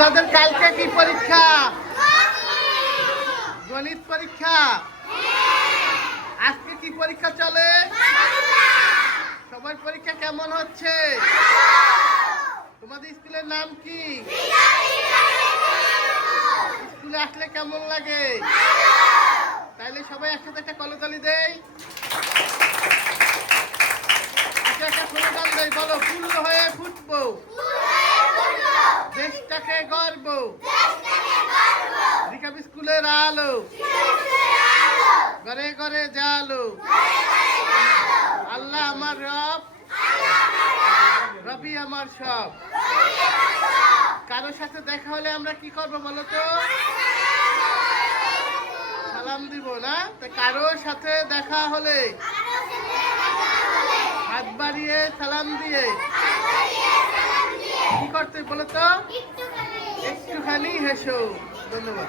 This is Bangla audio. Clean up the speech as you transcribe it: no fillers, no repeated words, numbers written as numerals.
আপনাদের কালকে কি পরীক্ষা? গণিত পরীক্ষা। আজকে কি পরীক্ষা চলে? সবার পরীক্ষা কেমন হচ্ছে? তোমাদের স্কুলের নাম কি? স্কুলে আসলে কেমন লাগে? তাইলে সবাই একসাথে একটা কলতালি দেই, একটা স্লোগান দেই, বলো ফুল হয়ে ফুটবো, দেশটাকে গর্ব, রিকাব স্কুলের আলো, ঘরে ঘরে জালো, আল্লাহ আমার রব, রবি আমার সব। কারোর সাথে দেখা হলে আমরা কি করবো বলো তো? সালাম দিব না? তো কারোর সাথে দেখা হলে হাত বাড়িয়ে সালাম দিয়ে কি করতে বলো তো? একটুখানি হেসো। ধন্যবাদ।